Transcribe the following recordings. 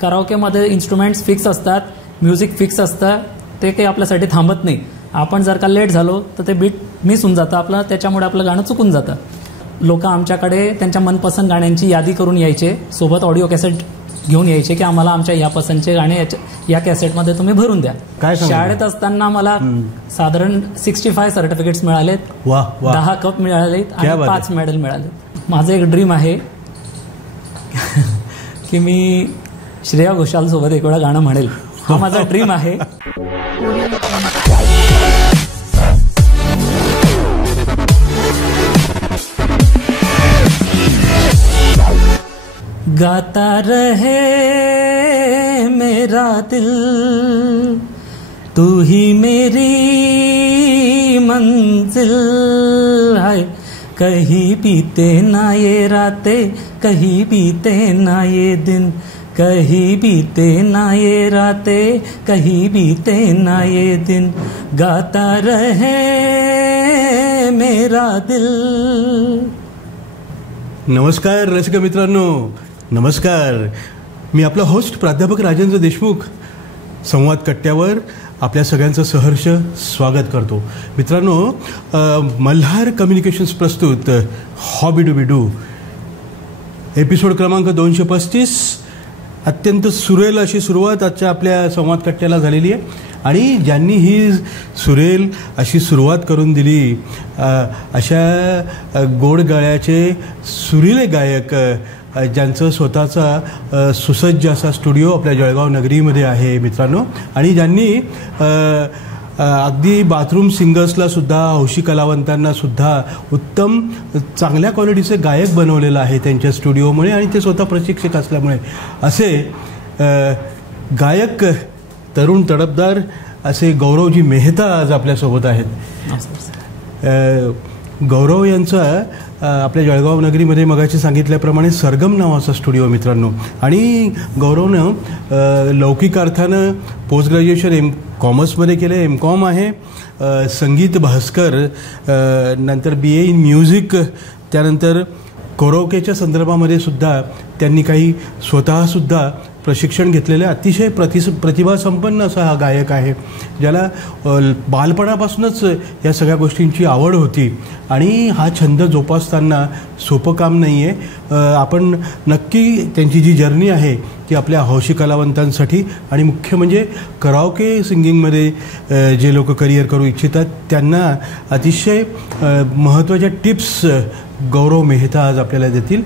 कराओकेमध्ये instruments fix असतात, music fix असतं, ते काही आपल्यासाठी थांबत नाही. आपण जर का लेट झालो तर ते बीट मिस होऊन जातं आपलं, त्याच्यामुळे आपलं गाणं चुकून जातं. लोक आमच्याकडे त्यांच्या मनपसंत गाण्यांची यादी करून यायचे, सोबत ऑडिओ कॅसेट घेऊन यायचे की आम्हाला आमच्या या पसंतचे गाणे या कॅसेटमध्ये तुम्ही भरून द्या. शाळेत असताना मला साधारण 65 सर्टिफिकेट्स मिळालेत, 10 कप मिळालेत आणि 5 मेडल मिळालेत. माझं एक ड्रीम आहे की मी श्रेया घोषाल सोबत एक वेळा गाणं म्हणेल. हा माझा ड्रीम आहे. गाता रहे मेरा दिल, तू ही मेरी मंजिल है. कहीं बीते ना ये रातें, कहीं बीते ना ये दिन, कहीं बीते ना ये रातें, कहीं बीते ना ये दिन. गाता रहे मेरा दिल. नमस्कार रसिक मित्रांनो, नमस्कार. मी आपला होस्ट प्राध्यापक राजेंद्र देशमुख संवाद कट्ट्यावर आपल्या सगळ्यांचं सहर्ष स्वागत करतो. मित्रांनो, मल्हार कम्युनिकेशन्स प्रस्तुत हॉबीडूबीडू एपिसोड क्रमांक 235. अत्यंत सुरेल अशी सुरुवात आजच्या आपल्या संवाद कट्ट्याला झालेली आहे आणि ज्यांनी ही सुरेल अशी सुरुवात करून दिली अशा गोड गळ्याचे सुरीले गायक ज्यांचं स्वतःचा सुसज्ज असा स्टुडिओ आपल्या जळगाव नगरीमध्ये आहे मित्रांनो, आणि ज्यांनी अगदी बाथरूम सिंगर्सला सुद्धा, हौशी कलावंतांना सुद्धा उत्तम चांगल्या क्वालिटीचे गायक बनवलेलं आहे त्यांच्या स्टुडिओमुळे, आणि ते स्वतः प्रशिक्षक असल्यामुळे असे गायक तरुण तडफदार असे गौरवजी मेहता आज आपल्यासोबत आहेत. गौरव यांचा आपल्या जळगाव नगरीमध्ये मगाशी सांगितल्याप्रमाणे सरगम नावाचा स्टुडिओ मित्रांनो, आणि गौरवनं लौकिक अर्थानं पोस्ट ग्रॅज्युएशन कॉमर्समध्ये केलं, MCOM आहे, संगीत भास्कर, नंतर BA इन म्युझिक, त्यानंतर कराओकेच्या संदर्भामध्ये सुद्धा त्यांनी काही स्वतःसुद्धा प्रशिक्षण घेतलेले अतिशय प्रतिभासंपन्न असा हा गायक आहे, ज्याला बालपणापासूनच या सगळ्या गोष्टींची आवड होती आणि हा छंद जोपासताना सोपं काम नाही आहे. आपण नक्की त्यांची जी जर्नी आहे ती आपल्या हौशी कलावंतांसाठी आणि मुख्य म्हणजे कराओके सिंगिंगमध्ये जे लोक करिअर करू इच्छितात त्यांना अतिशय महत्त्वाच्या टिप्स गौरव मेहता आज आपल्याला देतील.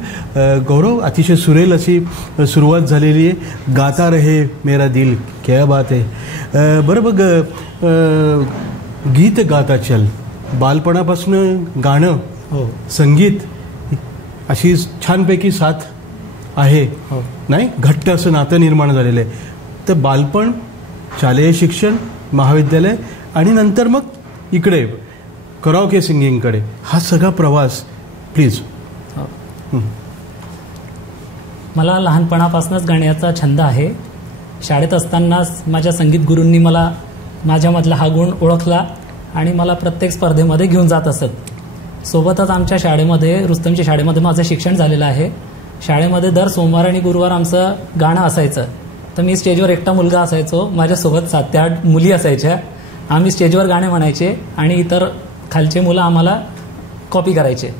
गौरव, अतिशय सुरेल अशी सुरुवात झालेली आहे. गाता रहे मेरा दिल, क्या बात आहे. बरं बघ, गीत गाता चल, बालपणापासून गाणं, संगीत अशी छानपैकी साथ आहे नाही, घट्ट असं नातं निर्माण झालेलं आहे. तर बालपण, शालेय शिक्षण, महाविद्यालय आणि नंतर मग इकडे कराओके सिंगिंगकडे, हा सगळा प्रवास प्लीज. मला लहानपणापासूनच गाण्याचा छंद आहे. शाळेत असतानाच माझ्या संगीत गुरूंनी मला माझ्यामधला हा गुण ओळखला आणि मला प्रत्येक स्पर्धेमध्ये घेऊन जात असत. सोबतच आमच्या शाळेमध्ये, रुस्तमच्या शाळेमध्ये माझं शिक्षण झालेलं आहे. शाळेमध्ये दर सोमवार आणि गुरुवार आमचं गाणं असायचं. तर मी स्टेजवर एकटा मुलगा असायचो, माझ्यासोबत 7 ते 8 मुली असायच्या. आम्ही स्टेजवर गाणे म्हणायचे आणि इतर खालचे मुलं आम्हाला कॉपी करायचे.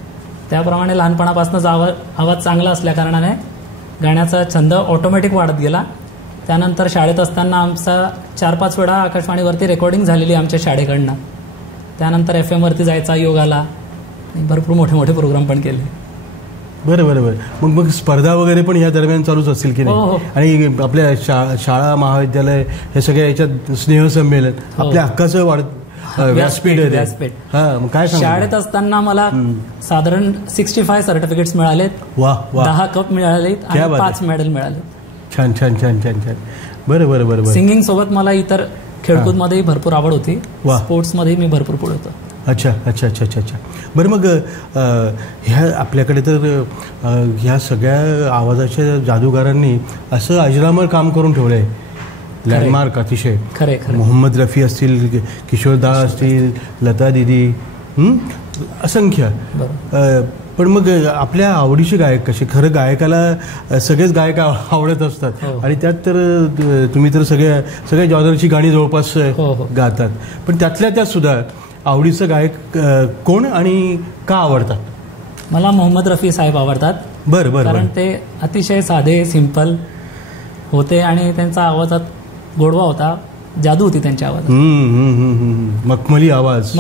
त्याप्रमाणे लहानपणापासूनच आवाज चांगला असल्याकारणाने गाण्याचा छंद ऑटोमॅटिक वाढत गेला. त्यानंतर शाळेत असताना आमचा 4-5 वेळा आकाशवाणीवरती रेकॉर्डिंग झालेली आमच्या शाळेकडनं. त्यानंतर FM वरती जायचा योग आला, भरपूर मोठे मोठे प्रोग्राम पण केले. बरं बरं बरं. मग स्पर्धा वगैरे पण या दरम्यान चालूच असतील की नाही? आणि आपल्या शाळा महाविद्यालय हे सगळ्या याच्यात स्नेहसंमेलन, आपल्या हक्काचं व्यासपीठ. काय शाळेत असताना मला साधारण 65 सर्टिफिकेट्स मिळालेत, 10 कप मिळालेत आणि 5 मेडल मिळाले. छान छान छान छान छान. बरं बरं बरं. सिंगिंग सोबत मला इतर खेळकूदमध्येही भरपूर आवड होती. स्पोर्ट्समध्ये मी भरपूर पुढे होतो. अच्छा अच्छा अच्छा अच्छा अच्छा. बरं, मग ह्या आपल्याकडे तर ह्या सगळ्या आवाजाच्या जादूगारांनी असं अजरामर काम करून ठेवलं आहे. लँडमार्क अतिशय खरे. मोहम्मद रफी असतील, किशोरदा असतील, लता दिदी, असंख्य. पण मग आपल्या आवडीचे गायक कसे? खरं गायकाला सगळेच गायक आवडत असतात आणि त्यात तर तुम्ही तर सगळ्या जॉनरची गाणी जवळपास गातात, पण त्यातल्या त्यात सुद्धा आवडीचं गायक कोण आणि का आवडतात? मला मोहम्मद रफी साहेब आवडतात. बरं. कारण ते अतिशय साधे, सिंपल होते आणि त्यांचा आवाजात गोडवा होता, जादू होती त्यांच्या आवाजात. मखमली आवाज,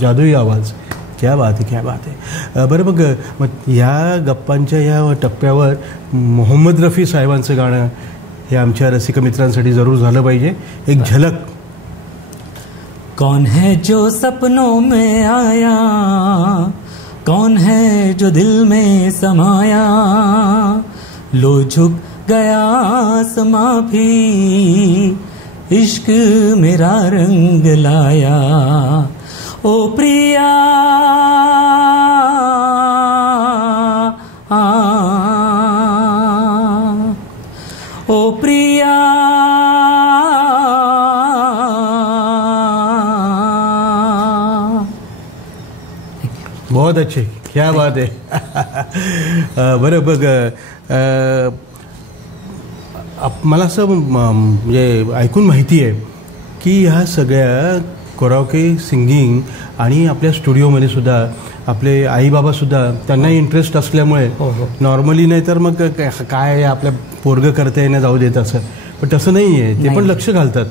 जादूई आवाज. क्या बात आहे. बरं, मग या गप्पांच्या या टप्प्यावर मोहम्मद रफी साहेबांचं गाणं हे आमच्या रसिक मित्रांसाठी जरूर झालं पाहिजे. एक झलक. कौन है जो सपनों में आया, कौन है जो दिल में समाया, लो झुक गया आसमां भी, इश्क मेरा रंग लाया. ओ प्रिया ओ प्रिया बहुत अच्छे, क्या बात आहे. बरं, बघ मला असं म्हणजे ऐकून माहिती आहे की ह्या सगळ्या कोराओके सिंगिंग आणि आपल्या स्टुडिओमध्ये सुद्धा आपले आईबाबासुद्धा त्यांना इंटरेस्ट असल्यामुळे नॉर्मली नाही तर मग काय आपल्या पोरगं करता येणं जाऊ देत असं, पण तसं नाही आहे, ते पण लक्ष घालतात.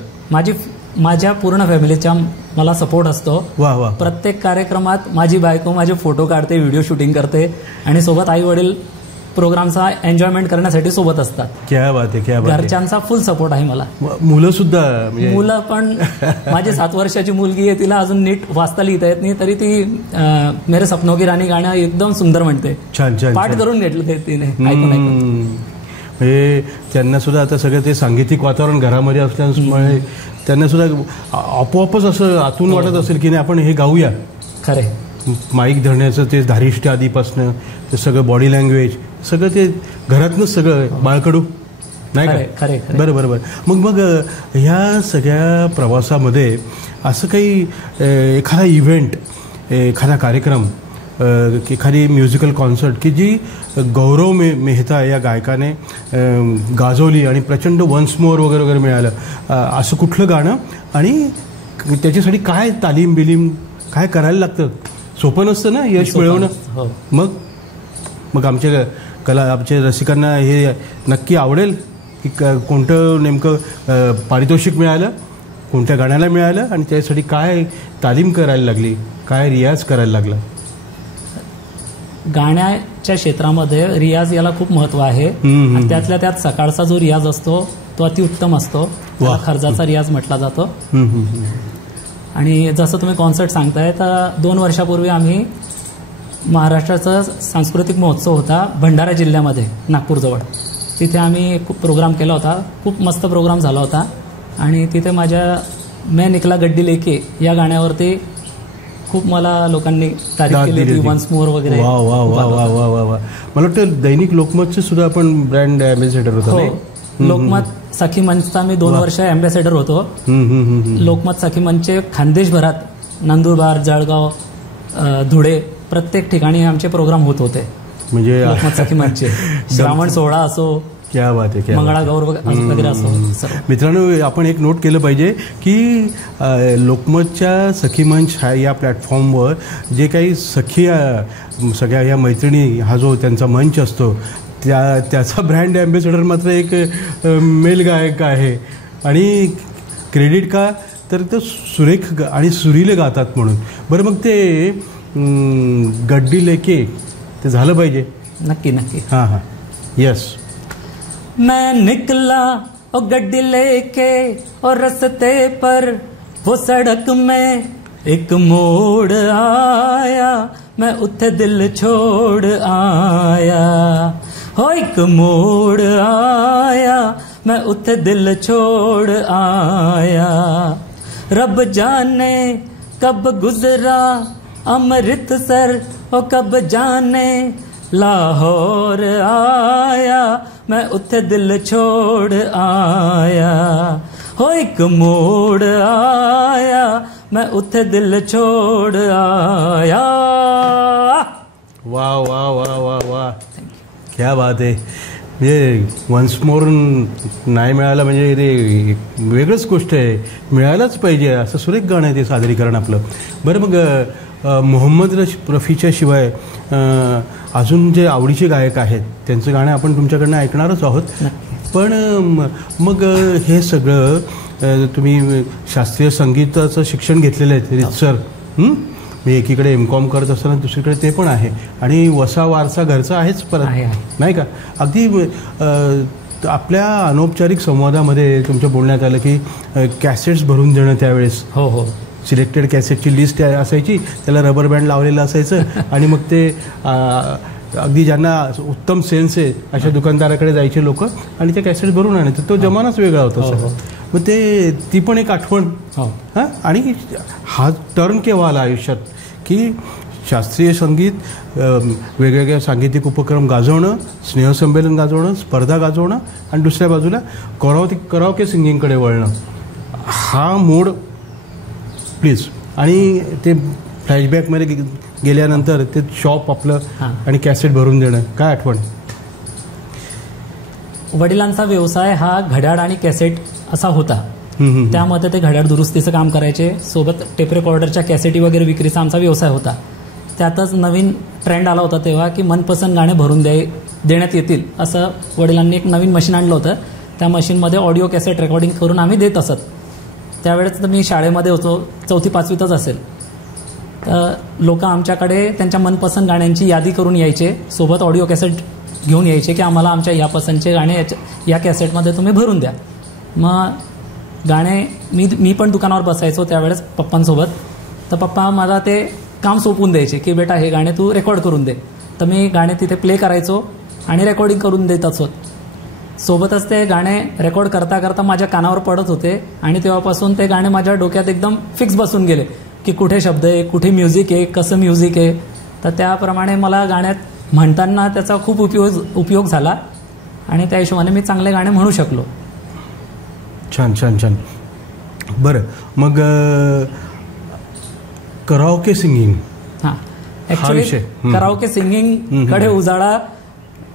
माझ्या पूर्ण फॅमिलीचा मला सपोर्ट असतो. वा. प्रत्येक कार्यक्रमात माझी बायको माझे फोटो काढते, व्हिडिओ शूटिंग करते आणि सोबत आई वडील प्रोग्रामचा एन्जॉयमेंट करण्यासाठी सोबत असतात. क्या बात आहे. घरच्यांचा फुल सपोर्ट आहे मला. मुलं सुद्धा? मुलं पण माझी 7 वर्षाची मुलगी आहे, तिला अजून नीट वाचता लिहिता येत नाही, तरी ती मेरे सपनों की राणी गाणं एकदम सुंदर म्हणते. छान. पाठ करून घेतलं तिने ऐकून. म्हणजे त्यांना सुद्धा आता सगळं ते सांगीतिक वातावरण घरामध्ये असल्यामुळे त्यांना सुद्धा आपोआपच असं आतून वाटत असेल की नाही आपण हे गाऊया. खरे. माईक धरण्याचं ते धारिष्ट आधीपासनं ते सगळं बॉडी लँग्वेज सगळं ते घरातनंच सगळं बाळकडू नाही का? बरं. मग ह्या सगळ्या प्रवासामध्ये असं काही एखादा इव्हेंट, एखादा कार्यक्रम, एखादी म्युझिकल कॉन्सर्ट की जी गौरव मेहता या गायकाने गाजवली आणि प्रचंड वन्स मोर वगैरे मिळालं, असं कुठलं गाणं आणि त्याच्यासाठी काय तालीम बिलीम काय करायला लागतं? सोपं नसतं ना यश मिळवणं. मग आमच्या रसिकांना हे नक्की आवडेल की कोणतं नेमकं पारितोषिक मिळालं, कोणत्या गाण्याला मिळालं आणि त्यासाठी काय तालीम करायला लागली, काय रियाज करायला लागला? गाण्याच्या क्षेत्रामध्ये रियाज याला खूप महत्व आहे आणि त्यातल्या त्यात सकाळचा जो रियाज असतो तो अतिउत्तम असतो, त्याला खर्जाचा रियाज म्हटला जातो. आणि जसं तुम्ही कॉन्सर्ट सांगताय तर 2 वर्षापूर्वी आम्ही महाराष्ट्राचा सांस्कृतिक महोत्सव होता भंडारा जिल्ह्यामध्ये, नागपूरजवळ. तिथे आम्ही खूप प्रोग्राम केला होता, खूप मस्त प्रोग्राम झाला होता. आणि तिथे माझ्या मैं निकला गड्डी लेके या गाण्यावरती खूप मला लोकांनी तारीफ केली होती, वन्स मोर वगैरे. वा. मला वाटतं दैनिक लोकमतचे सुद्धा आपण ब्रँड अँबॅसेडर होतो. लोकमत सखी मंचचा मी 2 वर्ष अँबॅसेडर होतो. लोकमत सखी मंचचे खानदेशभरात नंदुरबार, जळगाव, धुळे प्रत्येक ठिकाणी आमचे प्रोग्राम होत होते. म्हणजे लोकमत सखी मंचचे श्रावण सोहळा असो, क्या बात आहे, मंगळागौर वगैरे असो. मित्रांनो, आपण एक नोट केलं पाहिजे की लोकमतच्या सखी मंच या प्लॅटफॉर्मवर जे काही सगळ्या ह्या मैत्रिणी, हा जो त्यांचा मंच असतो त्याचा ब्रँड अँबॅसेडर मात्र एक मेल गायक आहे. आणि क्रेडिट का तर ते सुरेख आणि सुरीले गातात म्हणून. बरं, मग ते गड्डी लेके ते झालं पाहिजे. नक्की. हां. यस. मैं निकला और गड्डी लेके और रस्ते पर वो सड़क में एक मोड़ आया, मैं उथे दिल छोड़ आया. हो एक मोड़ आया, मैं उथे दिल छोड़ आया. रब जाने कब गुजरा अमृतसर, ओ कब जाने लाहौर आया, मैं उथे दिल छोड़ आया. हो एक मोड़ आया, मैं उथे दिल छोड़ आया. वा वा वा वा वा, क्या बात आहे. म्हणजे वन्स मोर नाही मिळालं म्हणजे ते वेगळंच गोष्ट आहे, मिळायलाच पाहिजे. असं सुरेख गाणं आहे ते सादरीकरण आपलं. बरं मग मोहम्मद रफीच्या शिवाय अजून जे आवडीचे गायक आहेत त्यांचं गाणं आपण तुमच्याकडनं ऐकणारच आहोत. पण मग हे सगळं तुम्ही शास्त्रीय संगीताचं शिक्षण घेतलेलं आहे रितसर. मी एकीकडे M.Com करत असताना दुसरीकडे ते पण आहे आणि वसा वारसा घरचा आहेच परत, नाही का. अगदी आपल्या अनौपचारिक संवादामध्ये तुमच्या बोलण्यात आलं की कॅसेट्स भरून देणं त्यावेळेस. हो हो. सिलेक्टेड कॅसेटची लिस्ट असायची, त्याला रबर बँड लावलेलं असायचं आणि मग ते अगदी ज्यांना उत्तम सेन्स आहे अशा दुकानदाराकडे जायचे लोक आणि ते कॅसेट भरून आणायचं. तो जमानाच वेगळा होता सगळं. मग ते ती पण एक आठवण. हां, आणि हा टर्न केव्हा आला आयुष्यात की शास्त्रीय संगीत, वेगवेगळ्या सांगीतिक उपक्रम गाजवणं, स्नेहसंमेलन गाजवणं, स्पर्धा गाजवणं आणि दुसऱ्या बाजूला कराओके सिंगिंगकडे वळणं. हा मूड प्लीज. आणि ते फ्लॅशबॅकमध्ये गेल्यानंतर ते शॉप आपलं आणि कॅसेट भरून देणं, काय आठवण. वडिलांचा व्यवसाय हा घड्याळ आणि कॅसेट असा होता. त्यामध्ये ते घड्याळ दुरुस्तीचं काम करायचे, सोबत टेप रेकॉर्डरच्या कॅसेटी वगैरे विक्रीचा आमचा व्यवसाय होता. त्यातच नवीन ट्रेंड आला होता तेव्हा की मनपसंत गाणे भरून देण्यात येतील असं वडिलांनी एक नवीन मशीन आणलं होतं. त्या मशीनमध्ये ऑडिओ कॅसेट रेकॉर्डिंग करून आम्ही देत असत. त्यावेळेस मी शाळेमध्ये होतो, 4वी-5वीतच असेल. तर लोक आमच्याकडे त्यांच्या मनपसंत गाण्यांची यादी करून यायचे, सोबत ऑडिओ कॅसेट घेऊन यायचे की आम्हाला आमच्या या पसंतचे गाणे या कॅसेटमध्ये तुम्ही भरून द्या. मग गाणे मी पण दुकानावर बसायचो त्यावेळेस पप्पांसोबत. तर पप्पा मला ते काम सोपवून द्यायचे की बेटा हे गाणे तू रेकॉर्ड करून दे. तर मी गाणे तिथे प्ले करायचो आणि रेकॉर्डिंग करून देत असत. सोबतच ते गाणे रेकॉर्ड करता करता माझ्या कानावर पडत होते आणि तेव्हापासून ते गाणे माझ्या डोक्यात एकदम फिक्स बसून गेले की कुठे शब्द आहे, कुठे म्युझिक आहे, कसं म्युझिक आहे. तर त्याप्रमाणे मला गाण्यात म्हणताना त्याचा खूप उपयोग झाला आणि त्या हिशोबाने मी चांगले गाणे म्हणू शकलो. छान छान छान. बरं, मग कराओके सिंगिंग. हां, ॲक्च्युली कराओके सिंगिंग कडे उजाळा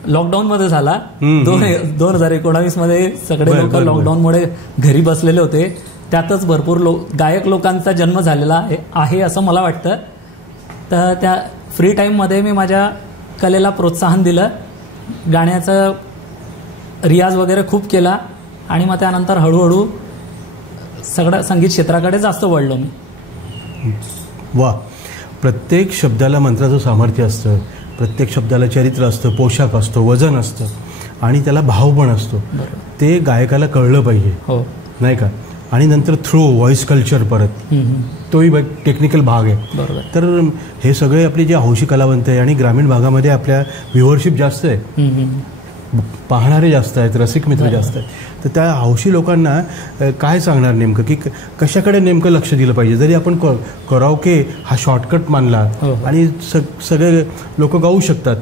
लॉकडाऊनमध्ये झाला. 2019 मध्ये सगळे लोक लॉकडाऊनमुळे घरी बसलेले होते. त्यातच भरपूर गायक लोकांचा जन्म झालेला आहे असं मला वाटतं. तर त्या फ्री टाईममध्ये मी माझ्या कलेला प्रोत्साहन दिलं, गाण्याचं रियाज वगैरे खूप केला आणि मग त्यानंतर हळूहळू सगळं संगीत क्षेत्राकडे जास्त वळलो मी. वा. प्रत्येक शब्दाला मंत्राचं सामर्थ्य असतं, प्रत्येक शब्दाला चरित्र असतं, पोशाख असतो, वजन असतं आणि त्याला भाव पण असतो. ते गायकाला कळलं पाहिजे, हो नाही का. आणि नंतर थ्रू व्हॉइस कल्चर परत तोही टेक्निकल भाग आहे. तर हे सगळे आपले जे हौशी कलावंत आहे आणि ग्रामीण भागामध्ये आपल्या व्ह्युअरशिप जास्त आहे, पाहणारे जास्त आहेत, रसिक मित्र जास्त आहेत. तर त्या हौशी लोकांना काय सांगणार नेमकं की कशाकडे नेमकं लक्ष दिलं पाहिजे. जरी आपण कराओके हा शॉर्टकट मानला आणि सगळे लोक गाऊ शकतात,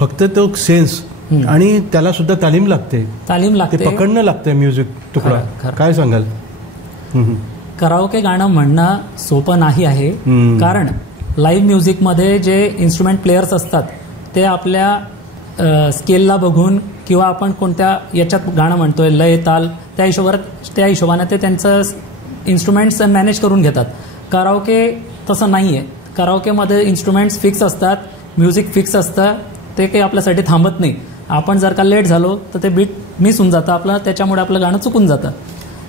फक्त तो सेन्स आणि त्याला सुद्धा तालीम लागते, पकडणं लागतं म्युझिक तुकडा. काय सांगाल. कराओके गाणं म्हणणं सोपं नाही आहे, कारण लाईव्ह म्युझिकमध्ये जे इन्स्ट्रुमेंट प्लेयर्स असतात ते आपल्या स्केलला बघून किंवा आपण कोणत्या याच्यात गाणं म्हणतोय, लय ताल, त्या हिशोबाने ते त्यांचं इन्स्ट्रुमेंट्स मॅनेज करून घेतात. कराओके तसं नाही आहे. कराओकेमध्ये इन्स्ट्रुमेंट्स फिक्स असतात, म्युझिक फिक्स असतं, ते काही आपल्यासाठी थांबत नाही. आपण जर का लेट झालो तर ते बीट मिस होऊन जातं आपलं, त्याच्यामुळे आपलं गाणं चुकून जातं.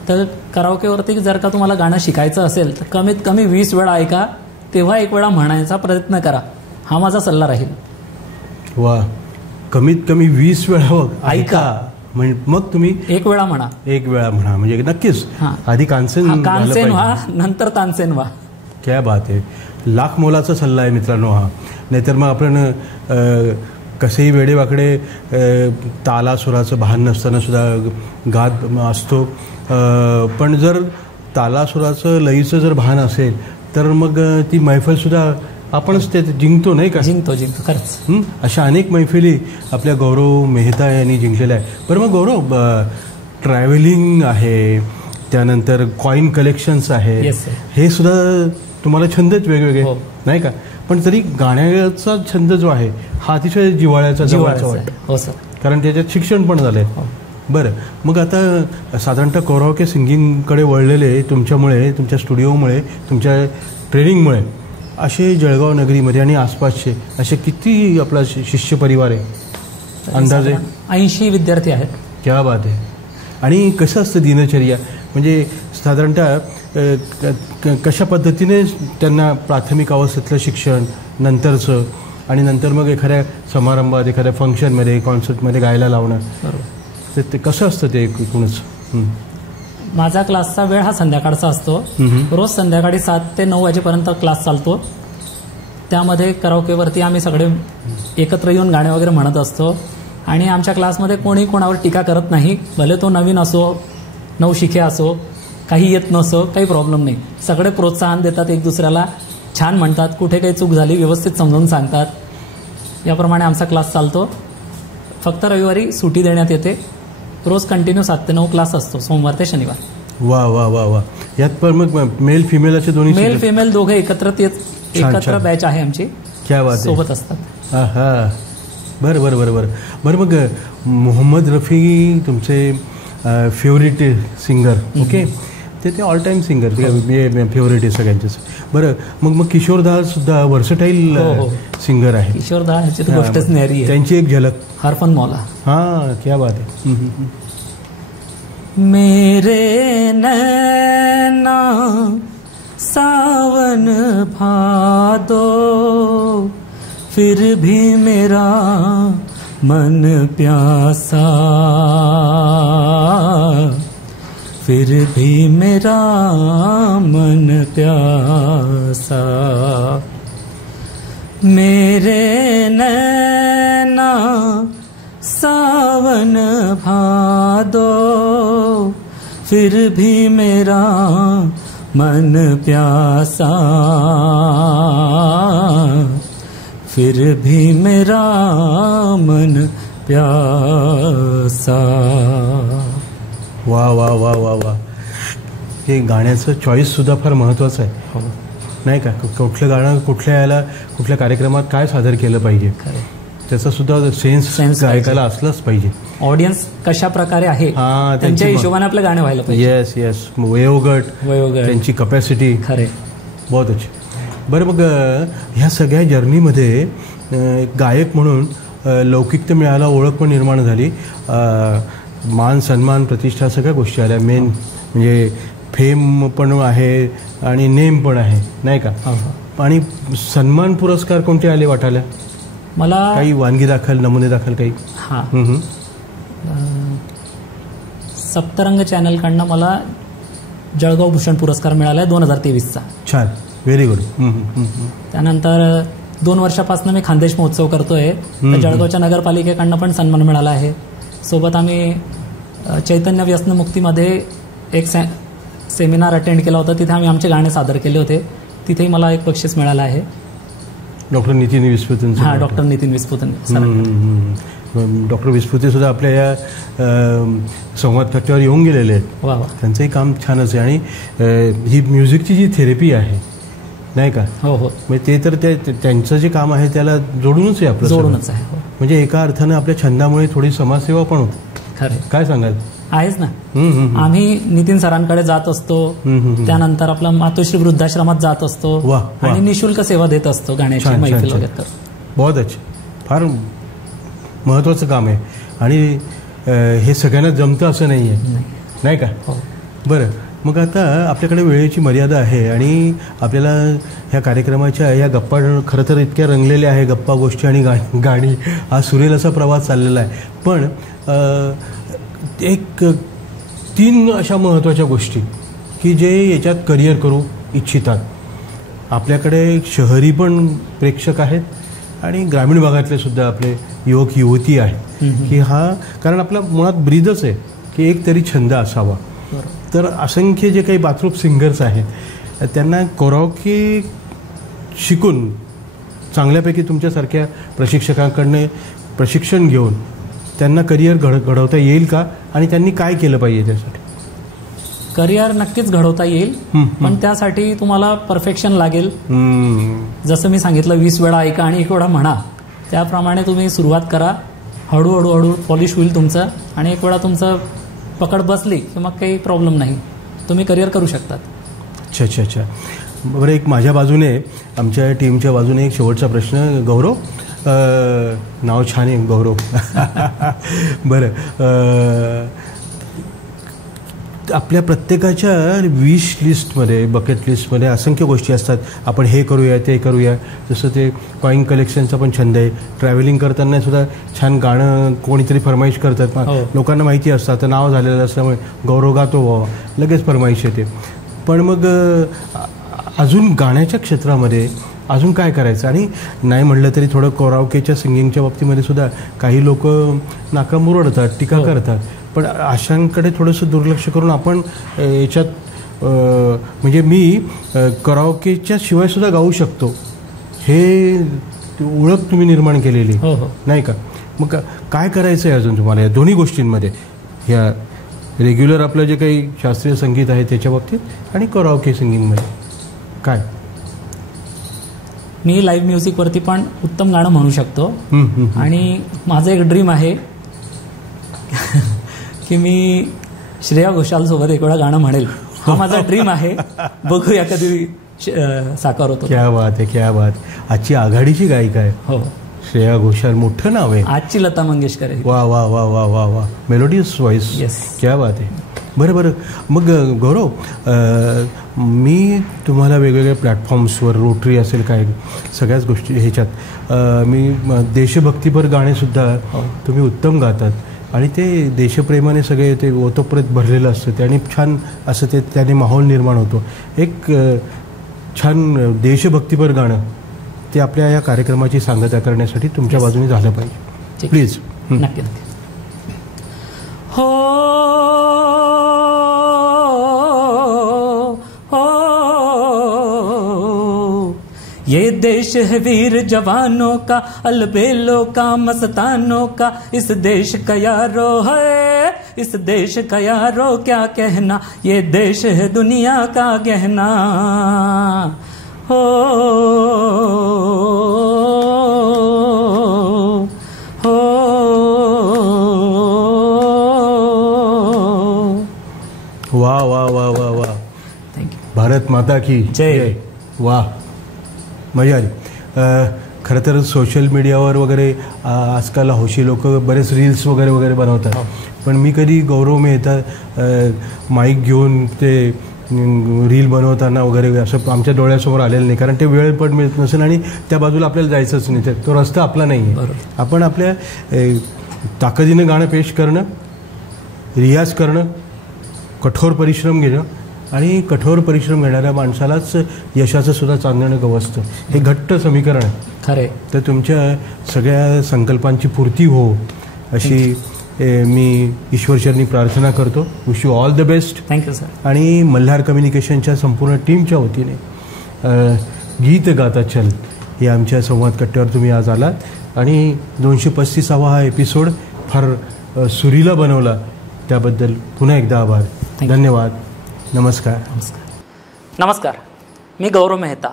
तर कराओकेवरती जर का तुम्हाला गाणं शिकायचं असेल तर कमीत कमी 20 वेळा ऐका, तेव्हा एक वेळा म्हणायचा प्रयत्न करा. हा माझा सल्ला राहील. वा. कमीत कमी 20 वेळा ऐका, मग तुम्ही एक वेळा म्हणा. म्हणजे नक्कीच आधी कानसेन व्हा, नंतर तानसेन व्हा. क्या बात आहे. लाख मोलाचा सल्ला आहे मित्रांनो हा. नाहीतर मग आपण कसेही वेडेवाकडे तालासुराचं भान नसताना सुद्धा गात असतो. पण जर तालासुराचं लईचं जर भान असेल तर मग ती मैफलसुद्धा आपणच ते जिंकतो, नाही का. जिंकतो खरंच. अशा अनेक मैफिली आपल्या गौरव मेहता यांनी जिंकलेल्या आहे. बरं, मग गौरव, ट्रॅव्हलिंग आहे, त्यानंतर कॉईन कलेक्शन्स आहे, हे सुद्धा तुम्हाला छंदच वेगवेगळे, नाही का. पण तरी गाण्याचा छंद जो आहे हा अतिशय जिव्हाळ्याचा जवळचा वाटतो. हो सर. कारण त्याच्यात शिक्षण पण झालंय. बरं, मग आता साधारणतः कोराओके सिंगिंगकडे वळलेले तुमच्यामुळे, तुमच्या स्टुडिओमुळे, तुमच्या ट्रेनिंगमुळे असे जळगाव नगरीमध्ये आणि आसपासचे असे किती आपला शिष्य परिवार आहे अंदाजे? 80 विद्यार्थी आहेत. क्या बात आहे. आणि कसं असतं दिनचर्या, म्हणजे साधारणतः कशा पद्धतीने त्यांना प्राथमिक अवस्थेतलं शिक्षण, नंतरचं, आणि नंतर मग एखाद्या समारंभात, एखाद्या फंक्शनमध्ये, कॉन्सर्टमध्ये गायला लावणं, ते कसं असतं ते एकूणच? माझा क्लासचा वेळ हा संध्याकाळचा असतो. रोज संध्याकाळी 7 ते 9 वाजेपर्यंत क्लास चालतो. त्यामध्ये कराओकेवरती आम्ही सगळे एकत्र येऊन गाणे वगैरे म्हणत असतो. आणि आमच्या क्लासमध्ये कोणी कोणावर टीका करत नाही. भले तो नवीन असो, नवशिके असो, काही येत नसो, काही प्रॉब्लेम नाही. सगळे प्रोत्साहन देतात एक दुसऱ्याला, छान म्हणतात, कुठे काही चूक झाली व्यवस्थित समजावून सांगतात. याप्रमाणे आमचा क्लास चालतो. फक्त रविवारी सुट्टी देण्यात येते. रोज कंटिन्यू 7 ते 9 क्लास असतो, सोमवार ते शनिवार. वा वा वा वा. यात पण मग मेल फिमेल असे दोन्ही? मेल फिमेल दोघे एकत्र बॅच आहे आमची. क्या बात, सोबत असतात. हा. बरं बरं बरं बरं बरं. मग मोहम्मद रफी तुमचे फेवरेट सिंगर, ओके, ते ऑल टाईम सिंगर, फेवरेट आहे सगळ्यांचेच. बरं, मग किशोरदा सुद्धा वर्सटाईल सिंगर आहे. किशोरदा ह्याची तर गोष्टच न्यारी आहे. त्यांची एक झलक हरफन मौला. हां, क्या बात आहे. मेरे नैना सावन भादो, फिर भी मेरा मन प्यासा, फिर भी मेरा मन प्यासा. मेरे नैना सावन भादो, फिर भी मेरा मन प्यासा, फिर भी मेरा मन प्यासा. वा वा वा वा वा. हे गाण्याचं चॉईस सुद्धा फार महत्त्वाचं आहे, नाही का? कुठलं गाणं कुठल्या याला, कुठल्या कार्यक्रमात काय सादर केलं पाहिजे, त्याचा सुद्धा सेन्स गायकाला असलाच पाहिजे. ऑडियन्स कशा प्रकारे आहे त्यांच्या हिशोबाने आपलं गाणं व्हायला पाहिजे. Yes yes. वयोगट, त्यांची कपॅसिटी. खरे. बहुत अच्छे. बरं, मग ह्या सगळ्या जर्नीमध्ये गायक म्हणून लौकिकता मिळाला, ओळख पण निर्माण झाली, मान सन्मान प्रतिष्ठा सगळ्या गोष्टी आल्या. मेन म्हणजे फेम पण आहे आणि नेम पण आहे, नाही का? आणि सन्मान पुरस्कार कोणते आले वाटायला? मला काही वानगी दाखल, नमुने दाखल काही? हां, सप्तरंग चॅनलकडनं मला जळगाव भूषण पुरस्कार मिळाला आहे 2023चा. छान, व्हेरी गुड. त्यानंतर 2 वर्षापासून मी खानदेश महोत्सव करतोय. जळगावच्या नगरपालिकेकडनं पण सन्मान मिळाला आहे. सोबत आम्ही चैतन्य व्यसनमुक्तीमध्ये एक सेमिनार अटेंड केला होता. तिथे आम्ही आमचे गाणे सादर केले होते. तिथेही मला एक बक्षीस मिळालं आहे. डॉक्टर नितीन विस्फुते. हां, डॉक्टर नितीन विस्फुते. डॉक्टर विस्फुते सुद्धा आपल्या या संवाद कट्ट्यावर येऊन गेलेले आहेत. वा वा. त्यांचंही काम छानच आहे. आणि ही म्युझिकची जी थेरपी आहे, नाही का? हो हो. म्हणजे ते तर त्यांचं जे काम आहे त्याला जोडूनच आहे, आपलं जोडूनच आहे. म्हणजे एका अर्थानं आपल्या छंदामुळे थोडी समाजसेवा पण होते. खरं. काय सांगाल? आहेच ना. आम्ही नितीन सरांकडे जात असतो. त्यानंतर आपला मातोश्री वृद्धाश्रमात जात असतो आणि निशुल्क सेवा देत असतो गाण्याची मैफिल वगैरे. बहुत अच्छे. फार महत्त्वाचं काम आहे. आणि हे सगळ्यांना जमतं असं नाही आहे, नाही का? बरं, मग आता आपल्याकडे वेळेची मर्यादा आहे आणि आपल्याला ह्या कार्यक्रमाच्या या गप्पा खरं तर इतक्या रंगलेल्या आहे, गप्पा गोष्टी आणि गाणी, हा सुरेल असा प्रवास चाललेला आहे. पण एक 3 अशा महत्त्वाच्या गोष्टी की जे याच्यात करिअर करू इच्छितात. आपल्याकडे शहरी पण प्रेक्षक आहेत आणि ग्रामीण भागातले सुद्धा आपले युवक युवती आहेत की हा, कारण आपला मुळात ब्रीदच आहे की एक तरी छंद असावा. तर असंख्य जे काही बाथरूप सिंगर्स आहेत त्यांना कोराओके शिकून चांगल्यापैकी तुमच्यासारख्या प्रशिक्षकांकडनं प्रशिक्षण घेऊन त्यांना करिअर घडवता येईल का, आणि त्यांनी काय केलं पाहिजे त्यासाठी? करिअर नक्कीच घडवता येईल, पण त्यासाठी तुम्हाला परफेक्शन लागेल. जसं मी सांगितलं 20 वेळा ऐका आणि 1 वेळा म्हणा, त्याप्रमाणे तुम्ही सुरुवात करा. हळूहळू पॉलिश होईल तुमचं, आणि 1 वेळा तुमचं पकड बसली की मग काही प्रॉब्लेम नाही, तुम्ही करिअर करू शकतात. अच्छा. बरं, एक माझ्या बाजूने, आमच्या टीमच्या बाजूने एक शेवटचा प्रश्न. गौरव, नाव छान आहे गौरव. बरं, आपल्या प्रत्येकाच्या विश लिस्टमध्ये, बकेट लिस्टमध्ये असंख्य गोष्टी असतात. आपण हे करूया, ते करूया. जसं ते कॉईन कलेक्शनचा पण छंद आहे. ट्रॅव्हलिंग करताना सुद्धा छान गाणं कोणीतरी फरमाईश करतात. लोकांना माहिती असतं, आता नाव झालेलं असल्यामुळे गौरव गातो व्हावा, लगेच फरमाईश येते. पण मग अजून गाण्याच्या क्षेत्रामध्ये अजून काय करायचं? आणि नाही म्हटलं तरी थोडं कराओकेच्या सिंगिंगच्या बाबतीमध्ये सुद्धा काही लोक नाका मुरडतात, टीका करतात. पण अशांकडे थोडंसं दुर्लक्ष करून आपण याच्यात म्हणजे मी कराओकेच्या शिवाय सुद्धा गाऊ शकतो, हे ओळख तुम्ही निर्माण केलेली नाही का? मग काय करायचं आहे अजून तुम्हाला या दोन्ही गोष्टींमध्ये, ह्या रेग्युलर आपलं जे काही शास्त्रीय संगीत आहे त्याच्या बाबतीत आणि कराओके सिंगिंगमध्ये काय? मी लाईव्ह म्युझिकवरती पण उत्तम गाणं म्हणू शकतो. आणि माझं एक ड्रीम आहे की मी श्रेया घोषाल सोबत 1 वेळा गाणं म्हणेल. हा माझा ड्रीम आहे, बघूया कधी साकार होतो. क्या बात आहे, क्या बात. आजची आघाडीची गायिका आहे. हो, श्रेया घोषाल, मोठं नाव आहे. आजची लता मंगेशकर आहे. वा वा वा वा वा वा, मेलोडियस व्हॉइस. क्या बात आहे. बरं, मग गौरव, मी तुम्हाला वेगवेगळ्या प्लॅटफॉर्म्सवर, रोटरी असेल काय, सगळ्याच गोष्टी ह्याच्यात मी देशभक्तीपर गाणेसुद्धा तुम्ही उत्तम गातात. आणि ते देशप्रेमाने सगळे ते ओतप्रोत भरलेलं असतं, त्याने छान असं ते त्याने माहोल निर्माण होतो. एक छान देशभक्तीपर गाणं ते आपल्या या कार्यक्रमाची सांगता करण्यासाठी तुमच्या बाजूने झालं पाहिजे, प्लीज. नक्की. हो ये देश है वीर जवानों का, अलबेलों का, मस्तानों का. इस देश का यारो है, इस देश का यारो क्या कहना. ये देश है दुनिया का गहना. हो हो वाह वाह वाह वाह वाह. थँक्यू. भारत माता की जय. वाह, मजा आली. खरं तर सोशल मीडियावर वगैरे आजकाल हौशी लोक बरेच रील्स वगैरे बनवतात. पण मी कधी गौरव मेहता माईक घेऊन ते रील बनवताना वगैरे असं आमच्या डोळ्यासमोर आलेलं नाही, कारण ते वेळ पण मिळत नसेल आणि त्या बाजूला आपल्याला जायचंच नाही. तो रस्ता आपला नाही आहे. आपण आपल्या ताकदीनं गाणं पेश करणं, रियाज करणं, कठोर परिश्रम घेणं, आणि कठोर परिश्रम घेणाऱ्या माणसालाच यशाचं सुद्धा चांदणं गवसतं, हे घट्ट समीकरण आहे. खरे. तर तुमच्या सगळ्या संकल्पांची पूर्ती हो अशी मी ईश्वरचरणी प्रार्थना करतो. Wish you all the best. Thank you sir. आणि मल्हार कम्युनिकेशनच्या संपूर्ण टीमच्या वतीने गीत गाता चल या आमच्या संवाद कट्ट्यावर तुम्ही आज आलात आणि 235वा हा एपिसोड फार सुरीला बनवला, त्याबद्दल पुन्हा एकदा आभार. धन्यवाद. नमस्कार. नमस्कार. मी गौरव मेहता.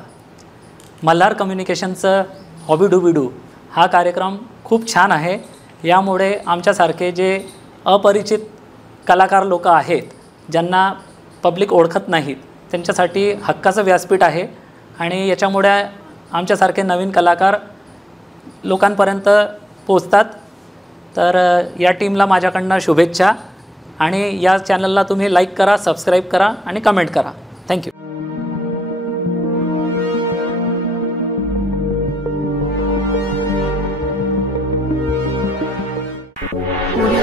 मल्हार कम्युनिकेशनचं हॉबीडूबीडू हा कार्यक्रम खूप छान आहे. यामुळे आमच्यासारखे जे अपरिचित कलाकार लोक आहेत, ज्यांना पब्लिक ओळखत नाहीत, त्यांच्यासाठी हक्काचं व्यासपीठ आहे. आणि याच्यामुळे आमच्यासारखे नवीन कलाकार लोकांपर्यंत पोचतात. तर या टीमला माझ्याकडनं शुभेच्छा. आणि या चॅनलला तुम्ही लाईक करा, सबस्क्राईब करा आणि कमेंट करा. थँक्यू. Audio